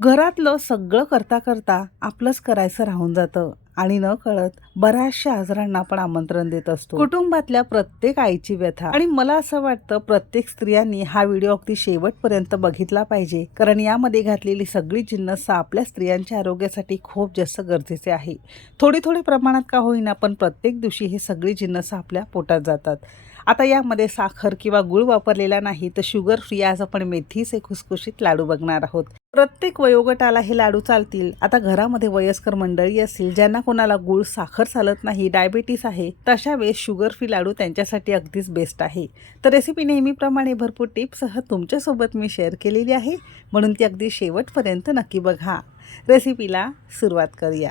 घरातलं सगळं करता करता आपलंच करायचं राहून जातं. आणि न कळत बऱ्याचशा आजारांना आपण आमंत्रण देत असतो. कुटुंबातल्या प्रत्येक आईची व्यथा. आणि मला असं वाटतं प्रत्येक स्त्रियांनी हा व्हिडिओ अगदी शेवटपर्यंत बघितला पाहिजे. कारण यामध्ये घातलेली सगळी जिन्नस आपल्या स्त्रियांच्या आरोग्यासाठी खूप जास्त गरजेचे आहे. थोडी थोडी प्रमाणात का होईना पण प्रत्येक दिवशी हे सगळी जिन्नस आपल्या पोटात जातात. आता यामध्ये साखर किंवा गुळ वापरलेला नाही तर शुगर फ्री आज आपण मेथीचे खुसखुशीत लाडू बघणार आहोत. प्रत्येक वयोगटाला हे लाडू चालतील. आता घरामध्ये वयस्कर मंडळी असतील ज्यांना कोणाला गुळ साखर चालत नाही डायबेटीस आहे तशा वेळेस शुगर फ्री लाडू त्यांच्यासाठी अगदीच बेस्ट आहे. तर रेसिपी नेहमीप्रमाणे भरपूर टिप्ससह तुमच्यासोबत मी शेअर केलेली आहे. म्हणून ती अगदी शेवटपर्यंत नक्की बघा. रेसिपीला सुरुवात करूया.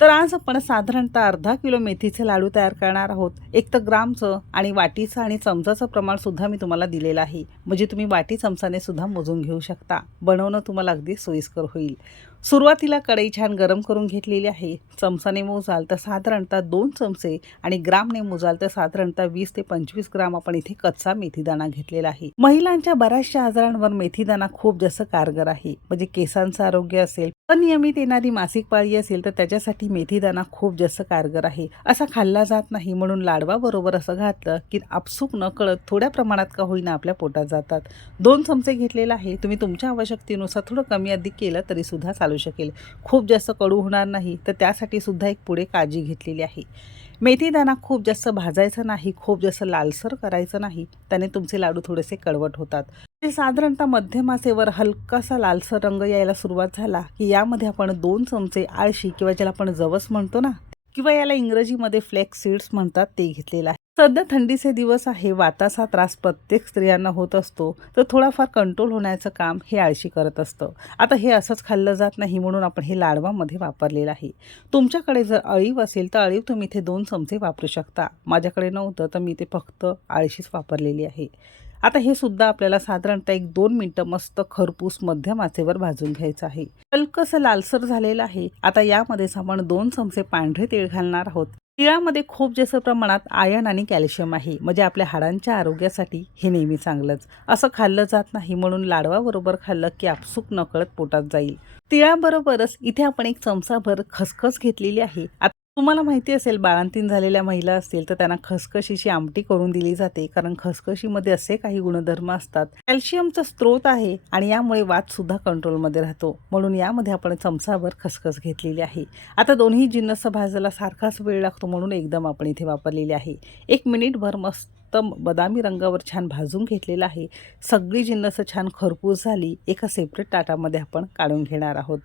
तर आज आपण साधारणतः अर्धा किलो मेथीचे लाडू तयार करणार आहोत. एक तर ग्रामचं आणि वाटीचं आणि चमचाचं प्रमाण सुद्धा मी तुम्हाला दिलेलं आहे. म्हणजे तुम्ही वाटी चमचाने सुद्धा मोजून घेऊ शकता. बनवणं तुम्हाला अगदी सोयीस्कर होईल. सुरुवातीला कढई छान गरम करून घेतलेली आहे. चमचाने मोजाल तर साधारणतः दोन चमचे आणि ग्रामने मोजाल तर साधारणतः वीस ते पंचवीस ग्राम आपण इथे कच्चा मेथीदाणा घेतलेला आहे. महिलांच्या बऱ्याचशा आजारांवर मेथीदाणा खूप जास्त कारगर आहे. म्हणजे केसांचं आरोग्य असेल अनियमित येणारी मासिक पाळी असेल तर त्याच्यासाठी मेथीदाणा खूप जास्त कारगर आहे. असा खाल्ला जात नाही म्हणून लाडवाबरोबर असं घातलं की आपसूक न कळत थोड्या प्रमाणात का होईना आपल्या पोटात जातात. दोन चमचे घेतलेला आहे. तुम्ही तुमच्या आवश्यकतेनुसार थोडं कमी अधिक केलं तरी सुद्धा घालू शकेल. खूप जास्त कडू होणार नाही तर त्यासाठी सुद्धा एक पुढे काळजी घेतलेली आहे. मेथीदाना खूप जास्त भाजायचा नाही खूप जास्त लालसर करायचं नाही त्याने तुमचे लाडू थोडेसे कडवट होतात. ते साधारणतः मध्यमासेवर हलकासा लालसर रंग यायला सुरुवात झाला की यामध्ये आपण दोन चमचे आळशी किंवा ज्याला आपण जवस म्हणतो ना किंवा याला इंग्रजीमध्ये फ्लेक्स सीड्स म्हणतात ते घेतलेलं आहे. सध्या थंडीचे दिवस आहे वाताचा त्रास प्रत्येक स्त्रियांना होत असतो तर थोडाफार कंट्रोल होण्याचं काम हे आळशी करत असतं. आता हे असंच खाल्लं जात नाही म्हणून आपण हे लाडवामध्ये वापरलेलं आहे. तुमच्याकडे जर अळीव असेल तर अळीव तुम्ही इथे दोन चमचे वापरू शकता. माझ्याकडे नव्हतं तर मी ते फक्त आळशीच वापरलेली आहे. आता हे सुद्धा आपल्याला साधारणतः एक दोन मिनटं मस्त खरपूस मध्यम आचेवर भाजून घ्यायचं आहे. हलकंसं लालसर झालेलं आहे. आता यामध्येच आपण दोन चमचे पांढरे तीळ घालणार आहोत. तिळामध्ये खूप जास्त प्रमाणात आयर्न आणि कॅल्शियम आहे. म्हणजे आपल्या हाडांच्या आरोग्यासाठी हे नेहमी चांगलंच. असं खाल्लं जात नाही म्हणून लाडवाबरोबर खाल्लं की आपसूक नकळत पोटात जाईल. तिळाबरोबरच इथे आपण एक चमचाभर खसखस घेतलेली आहे. तुम्हाला माहिती असेल बाळांतीन झालेल्या महिला असतील तर त्यांना खसखशीची आमटी करून दिली जाते. कारण खसखशीमध्ये असे काही गुणधर्म असतात. कॅल्शियमचा स्त्रोत आहे आणि यामुळे वाद सुद्धा कंट्रोलमध्ये राहतो. म्हणून यामध्ये आपण चमचाभर खसखस घेतलेली आहे. आता दोन्ही जिन्नस भाजायला सारखाच वेळ लागतो म्हणून एकदम आपण इथे वापरलेली आहे. एक मिनिटभर मस्त बदामी रंगावर छान भाजून घेतलेलं आहे. सगळी जिन्नस छान खरपूस झाली. एका सेपरेट ताटामध्ये आपण काढून घेणार आहोत.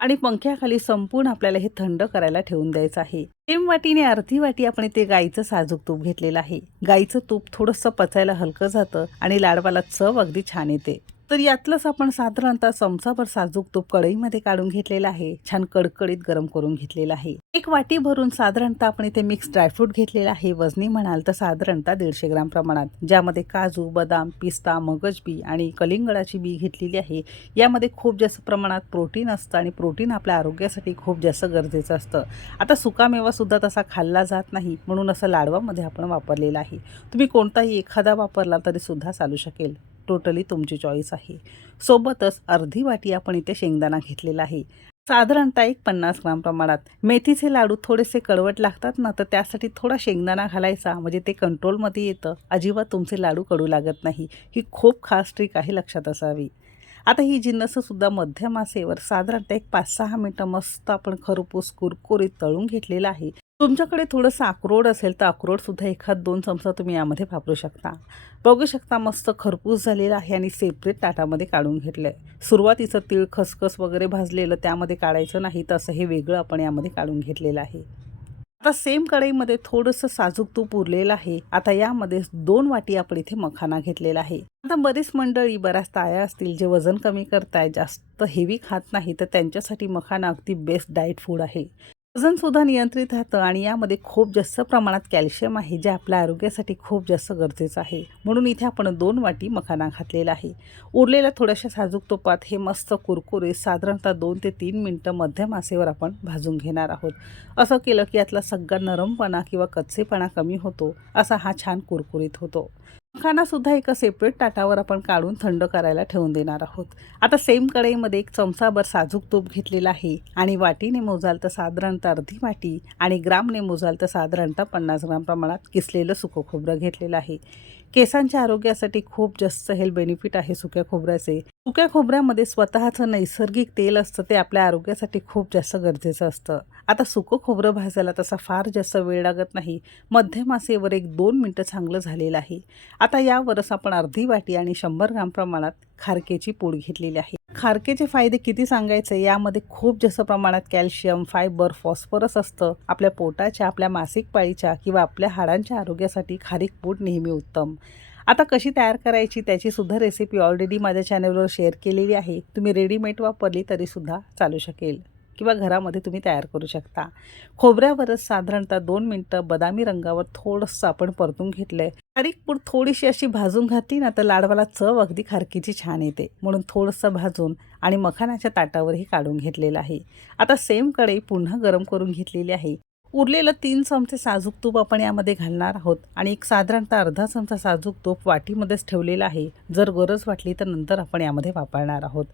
आणि पंख्याखाली संपूर्ण आपल्याला हे थंड करायला ठेवून द्यायचं आहे. सेम वाटीने अर्धी वाटी आपण ते गाईचं साजूक तूप घेतलेलं आहे. गाईचं तूप थोडंसं पचायला हलकं जातं आणि लाडवाला चव अगदी छान येते. तर यातलंच आपण साधारणतः चमचाभर साजूक तूप कढईमध्ये काढून घेतलेलं आहे. छान कडकडीत गरम करून घेतलेलं आहे. एक वाटी भरून साधारणतः आपण इथे मिक्स ड्रायफ्रूट घेतलेला आहे. वजनी म्हणाल तर साधारणतः दीडशे ग्राम प्रमाणात. ज्यामध्ये काजू बदाम पिस्ता मगज बी आणि कलिंगडाची बी घेतलेली आहे. यामध्ये खूप जास्त प्रमाणात प्रोटीन असतं आणि प्रोटीन आपल्या आरोग्यासाठी खूप जास्त गरजेचं असतं. आता सुकामेवासुद्धा तसा खाल्ला जात नाही म्हणून असं लाडवामध्ये आपण वापरलेला आहे. तुम्ही कोणताही एखादा वापरला तरीसुद्धा चालू शकेल. टोटली तुमची चॉईस आहे. सोबतच अर्धी वाटी आपण इथे शेंगदाणा घेतलेला आहे. साधारणतः एक पन्नास ग्राम प्रमाणात. मेथीचे लाडू थोडेसे कडवट लागतात ना तर त्यासाठी थोडा शेंगदाणा घालायचा म्हणजे ते कंट्रोलमध्ये येतं. अजिबात तुमचे लाडू कडू लागत नाही. ही खूप खास ट्रिक आहे लक्षात असावी. आता ही जिन्नससुद्धा मध्यम आसेवर साधारणतः एक पाच सहा मिनटं मस्त आपण खरपूस कुरकुरीत तळून घेतलेलं आहे. तुमच्याकडे थोडंसं अक्रोड असेल तर अक्रोडसुद्धा एखाद दोन चमचा तुम्ही यामध्ये वापरू शकता. बघू शकता मस्त खरपूस झालेला आहे आणि सेपरेट ताटामध्ये काढून घेतलं आहे सुरुवातीचं तीळ खसखस वगैरे भाजलेलं त्यामध्ये काढायचं नाही तसं हे वेगळं आपण यामध्ये काढून घेतलेलं आहे. आता सेम कढईमध्ये थोडंसं साजूक तूप उरलेलं आहे. आता यामध्ये दोन वाटी आपण इथे मखाना घेतलेला आहे. आता बरीच मंडळी बऱ्याच ताया असतील जे वजन कमी करताय जास्त हेवी खात नाही तर त्यांच्यासाठी मखाना अगदी बेस्ट डाएट फूड आहे. वजनसुद्धा नियंत्रित राहतं आणि यामध्ये खूप जास्त प्रमाणात कॅल्शियम आहे जे आपल्या आरोग्यासाठी खूप जास्त गरजेचं आहे. म्हणून इथे आपण दोन वाटी मखाना घातलेला आहे. उरलेल्या थोड्याशा साजूक तुपात हे मस्त कुरकुरे साधारणतः दोन ते तीन मिनटं मध्यम आसेवर आपण भाजून घेणार आहोत. असं केलं की यातला सगळा नरमपणा किंवा कच्चेपणा कमी होतो असा हा छान कुरकुरीत होतो. सुद्धा एका सेपरेट ताटावर आपण काढून थंड करायला ठेवून देणार आहोत. आता सेम कढईमध्ये एक चमचाभर साजूक तूप घेतलेला आहे आणि वाटीने मोजाल तर साधारणतः अर्धी वाटी आणि ग्रामने मोजाल तर साधारणतः पन्नास ग्राम प्रमाणात किसलेलं सुकं खोबरं घेतलेलं आहे. केसांच्या आरोग्यासाठी खूप जास्त हेल्थ बेनिफिट आहे सुक्या खोबऱ्याचे. सुक्या खोबऱ्यामध्ये स्वतःचं नैसर्गिक तेल असतं ते आपल्या आरोग्यासाठी खूप जास्त गरजेचं असतं. आता सुकं खोबरं भाजायला तसा फार जास्त वेळ लागत नाही. मध्यम आसेवर एक दोन मिनटं चांगलं झालेलं आहे. आता यावरच आपण अर्धी वाटी आणि शंभर ग्राम प्रमाणात खारकेची पूड घेतलेली आहे. खारकेचे फायदे किती सांगायचे? यामध्ये खूप जास्त प्रमाणात कॅल्शियम फायबर फॉस्फरस असतं. आपल्या पोटाच्या आपल्या मासिक पाळीच्या किंवा आपल्या हाडांच्या आरोग्यासाठी खारीक पूड नेहमी उत्तम. आता कशी तयार करायची त्याची सुद्धा रेसिपी ऑलरेडी माझ्या चॅनलवर शेअर केलेली आहे. तुम्ही रेडीमेड वापरली तरीसुद्धा चालू शकेल. किंवा घरामध्ये तुम्ही तयार करू शकता. खोबऱ्यावरच साधारणतः दोन मिनटं बदामी रंगावर थोडंसं आपण परतून घेतलं आहे बारीक पूड थोडीशी अशी भाजून घातली ना तर लाडवाला चव अगदी खारकीची छान येते. म्हणून थोडंसं भाजून आणि मखानाच्या ताटावरही काढून घेतलेलं आहे. आता सेम कढई पुन्हा गरम करून घेतलेली आहे. उरलेलं तीन चमचे साजूक तूप आपण यामध्ये घालणार आहोत. आणि एक साधारणतः अर्धा चमचा साजूक तूप वाटीमध्येच ठेवलेला आहे. जर गरज वाटली तर नंतर आपण यामध्ये वापरणार आहोत.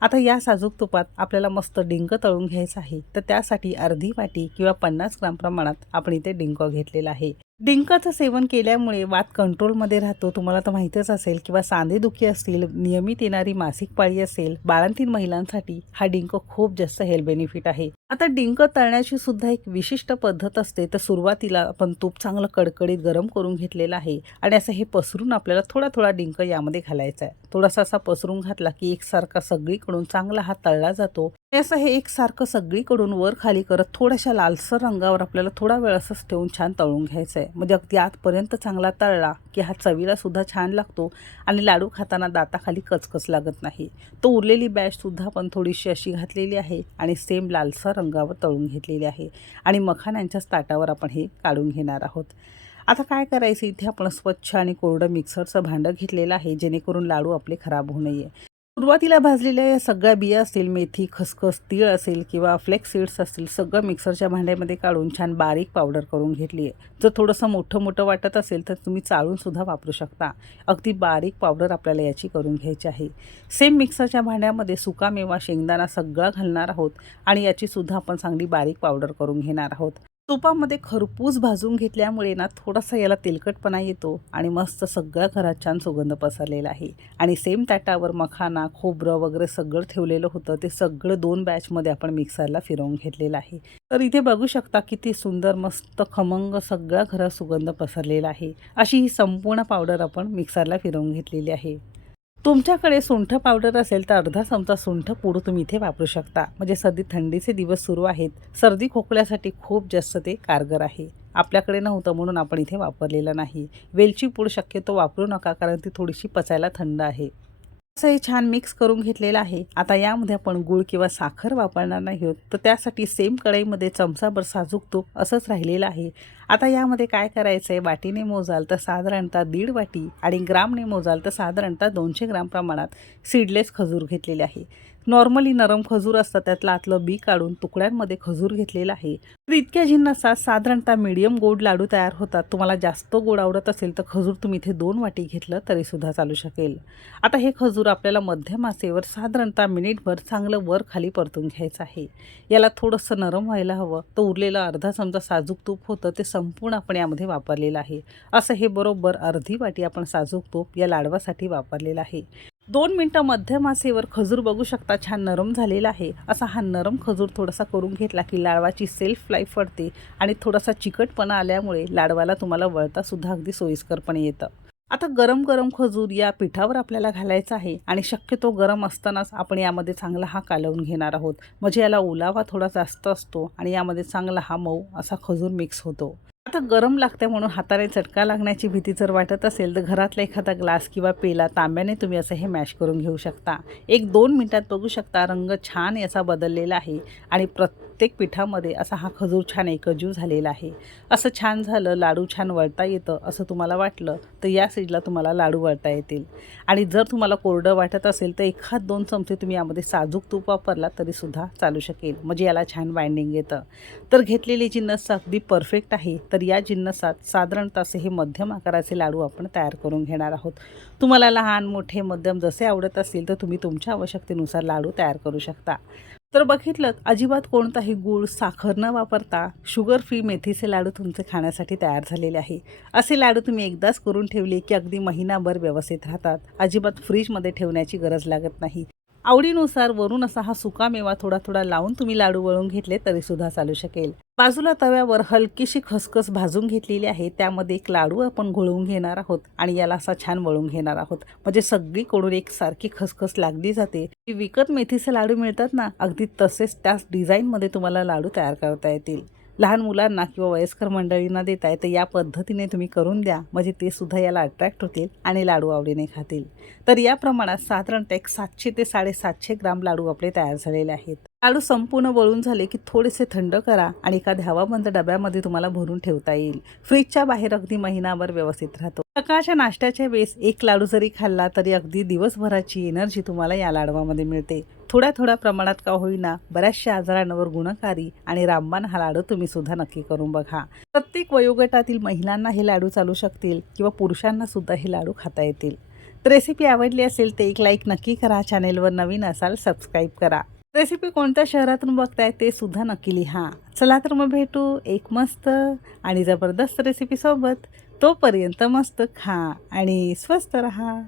आता या साजूक तुपात आपल्याला मस्त डिंक तळून घ्यायचं आहे. तर त्यासाठी अर्धी वाटी किंवा पन्नास ग्राम प्रमाणात आपण इथे डिंक घेतलेला आहे. डिंकाचं सेवन केल्यामुळे वात कंट्रोलमध्ये राहतो. तुम्हाला तर माहीतच असेल किंवा सांधेदुखी असतील नियमित येणारी मासिक पाळी असेल बाळंतीन महिलांसाठी हा डिंक खूप जास्त हेल्थ बेनिफिट आहे. आता डिंक तळण्याची सुद्धा एक विशिष्ट पद्धत असते. तर सुरुवातीला आपण तूप चांगलं कडकडीत गरम करून घेतलेलं आहे आणि असं हे पसरून आपल्याला थोडा थोडा डिंक यामध्ये घालायचा आहे. थोडासा असा पसरून घातला की एकसारखा सगळीकडून चांगला हा तळला जातो. असं हे एकसारखं सगळीकडून वर खाली करत थोड्याशा लालसर रंगावर आपल्याला थोडा वेळ असंच ठेवून छान तळून घ्यायचं आहे म्हणजे अगदी आतपर्यंत चांगला तळला की हा चवीला सुद्धा छान लागतो आणि लाडू खाताना दाताखाली कचकच लागत नाही. तो उरलेली बॅचसुद्धा पण थोडीशी अशी घातलेली आहे आणि सेम लालसर रंगावर तळून घेतलेली आहे आणि मखाण्यांच्याच ताटावर आपण हे काढून घेणार आहोत. आता काय करायचं? इथे आपण स्वच्छ आणि कोरडं मिक्सरचं भांडं घेतलेलं आहे जेणेकरून लाडू आपले खराब होऊ नये. सुरुवातीला भाजलेल्या या सगळ्या बिया असतील मेथी खसखस तीळ असेल किंवा फ्लेक्स सीड्स असतील सगळं मिक्सरच्या भांड्यामध्ये काढून छान बारीक पावडर करून घेतली आहे. जर थोडंसं मोठं मोठं वाटत असेल तर तुम्ही चाळूनसुद्धा वापरू शकता. अगदी बारीक पावडर आपल्याला याची करून घ्यायची आहे. सेम मिक्सरच्या भांड्यामध्ये सुका मेवा शेंगदाणा सगळा घालणार आहोत आणि याचीसुद्धा आपण चांगली बारीक पावडर करून घेणार आहोत. तुपामध्ये खरपूस भाजून घेतल्यामुळे ना थोडासा याला तेलकटपणा येतो आणि मस्त सगळ्या घरात छान सुगंध पसरलेला आहे. आणि सेम ताटावर मखाना खोबरं वगैरे सगळं ठेवलेलं होतं. ते सगळं दोन बॅचमध्ये आपण मिक्सरला फिरवून घेतलेलं आहे. तर इथे बघू शकता किती सुंदर मस्त खमंग सगळ्या घरात सुगंध पसरलेला आहे. अशी ही संपूर्ण पावडर आपण मिक्सरला फिरवून घेतलेली आहे. तुमच्याकडे सुंठ पावडर असेल तर अर्धा चमचा सुंठ पूड तुम्ही इथे वापरू शकता. म्हणजे सध्या थंडीचे दिवस सुरू आहेत. सर्दी खोकल्यासाठी खूप जास्त ते कारगर आहे. आपल्याकडे नव्हतं म्हणून आपण इथे वापरलेलं नाही. वेलची पूड शक्यतो वापरू नका कारण ती थोडीशी पचायला थंड आहे. असं हे छान मिक्स करून घेतलेलं आहे. आता यामध्ये आपण गुळ किंवा साखर वापरणार नाही आहोत. तर त्यासाठी सेम कढईमध्ये चमचाभर साजूक तूप असंच राहिलेलं आहे. आता यामध्ये काय करायचं आहे वाटीने मोजाल तर साधारणतः दीड वाटी आणि ग्रामने मोजाल तर साधारणतः दोनशे ग्राम प्रमाणात सीडलेस खजूर घेतलेले आहे. नॉर्मली नरम खजूर असतात त्यातलं आतलं बी काढून तुकड्यांमध्ये खजूर घेतलेला आहे. तर इतक्या जिन्नसात साधारणतः मिडियम गोड लाडू तयार होतात. तुम्हाला जास्त गोड आवडत असेल तर खजूर तुम्ही इथे दोन वाटी घेतलं तरीसुद्धा चालू शकेल. आता हे खजूर आपल्याला मध्यम आसेवर साधारणतः मिनिटभर चांगलं वर खाली परतून घ्यायचं आहे. याला थोडंसं नरम व्हायला हवं. तर उरलेलं अर्धा चमचा साजूक तूप होतं ते संपूर्ण आपण यामध्ये वापरलेलं आहे. असं हे बरोबर अर्धी वाटी आपण साजूक तूप या लाडवासाठी वापरलेलं आहे. दोन मिनटं मध्यम आसेवर खजूर बघू शकता छान नरम झालेला आहे. असा हा नरम खजूर थोडासा करून घेतला की लाडवाची सेल्फ लाईफ वाढते आणि थोडासा चिकटपणा आल्यामुळे लाडवाला तुम्हाला वळतासुद्धा अगदी सोयीस्करपणे येतं. आता गरम गरम खजूर या पिठावर आपल्याला घालायचा आहे आणि शक्यतो गरम असतानाच आपण यामध्ये चांगला हा कालवून घेणार आहोत. म्हणजे याला ओलावा थोडा जास्त असतो आणि यामध्ये चांगला हा मऊ असा खजूर मिक्स होतो. आता गरम लागते म्हणून हाताने चटका लागण्याची भीती जर वाटत असेल तर घरातला एखादा ग्लास किंवा पेला तांब्याने तुम्ही असं हे मॅश करून घेऊ शकता. एक दोन मिनटात बघू शकता रंग छान याचा बदललेला आहे आणि प्रत्येक प्रत्येक पिठामध्ये असा हा खजूर छान एकजीव झालेला आहे. असं छान झालं लाडू छान वळता येतं असं तुम्हाला वाटलं तर या साईडला तुम्हाला लाडू वळता येतील. आणि जर तुम्हाला कोरडं वाटत असेल तर एखाद दोन चमचे तुम्ही यामध्ये साजूक तूप वापरला तरीसुद्धा चालू शकेल. म्हणजे याला छान बाइंडिंग येतं. तर घेतलेली जिन्नस अगदी परफेक्ट आहे. तर तर या जिन्नसात साधारणतः असे हे मध्यम आकाराचे लाडू आपण तयार करून घेणार आहोत. तुम्हाला लहान मोठे मध्यम जसे आवडत असतील तर तुम्ही तुमच्या आवश्यकतेनुसार लाडू तयार करू शकता. तर बघितलं अजिबात कोणताही गूळ साखर न वापरता शुगर फ्री मेथीचे लाडू तुमचे खाण्यासाठी तयार झालेले आहे. असे लाडू तुम्ही एकदाच करून ठेवले की अगदी महिनाभर व्यवस्थित राहतात. अजिबात फ्रीजमध्ये ठेवण्याची गरज लागत नाही. आवडीनुसार वरून असा हा सुका मेवा थोडा थोडा लावून तुम्ही लाडू वळून घेतले तरी सुद्धा चालू शकेल. बाजूला तव्यावर हलकीशी खसखस भाजून घेतलेली आहे. त्यामध्ये एक लाडू आपण घोळवून घेणार आहोत आणि याला असा छान वळून घेणार आहोत. म्हणजे सगळीकडून एक सारखी खसखस लागली जाते. विकत मेथीचे लाडू मिळतात ना अगदी तसेच त्याच डिझाईनमध्ये तुम्हाला लाडू तयार करता येतील. लहान मुलांना किंवा वयस्कर मंडळींना देताय तर या पद्धतीने तुम्ही करून द्या. म्हणजे ते सुद्धा याला अट्रॅक्ट होतील आणि लाडू आवडीने खातील. तर या प्रमाणात साधारणतः एक सातशे ते साडेसातशे ग्राम लाडू आपले तयार झालेले आहेत. लाडू संपूर्ण वळून झाले की थोडेसे थंड करा आणि एका हवाबंद डब्यामध्ये तुम्हाला भरून ठेवता येईल. फ्रीजच्या बाहेर अगदी महिनाभर व्यवस्थित राहतो. सकाळच्या नाश्त्याच्या वेळेस एक लाडू जरी खाल्ला तरी अगदी दिवसभराची एनर्जी तुम्हाला या लाडवामध्ये मिळते. थोड्या थोड्या प्रमाणात का होईना बऱ्याचशा आजारांवर गुणकारी आणि रामबाण हा लाडू तुम्ही सुद्धा नक्की करून बघा. प्रत्येक वयोगटातील महिलांना हे लाडू चालू शकतील किंवा पुरुषांना सुद्धा हे लाडू खाता येतील. तर रेसिपी आवडली असेल तर एक लाईक नक्की करा. चॅनेलवर नवीन असाल सबस्क्राईब करा. रेसिपी कोणत्या शहरातून बघताय ते सुद्धा नक्की लिहा. चला तर मग भेटू एक मस्त आणि जबरदस्त रेसिपीसोबत तोपर्यंत मस्त खा आणि स्वस्त रहा.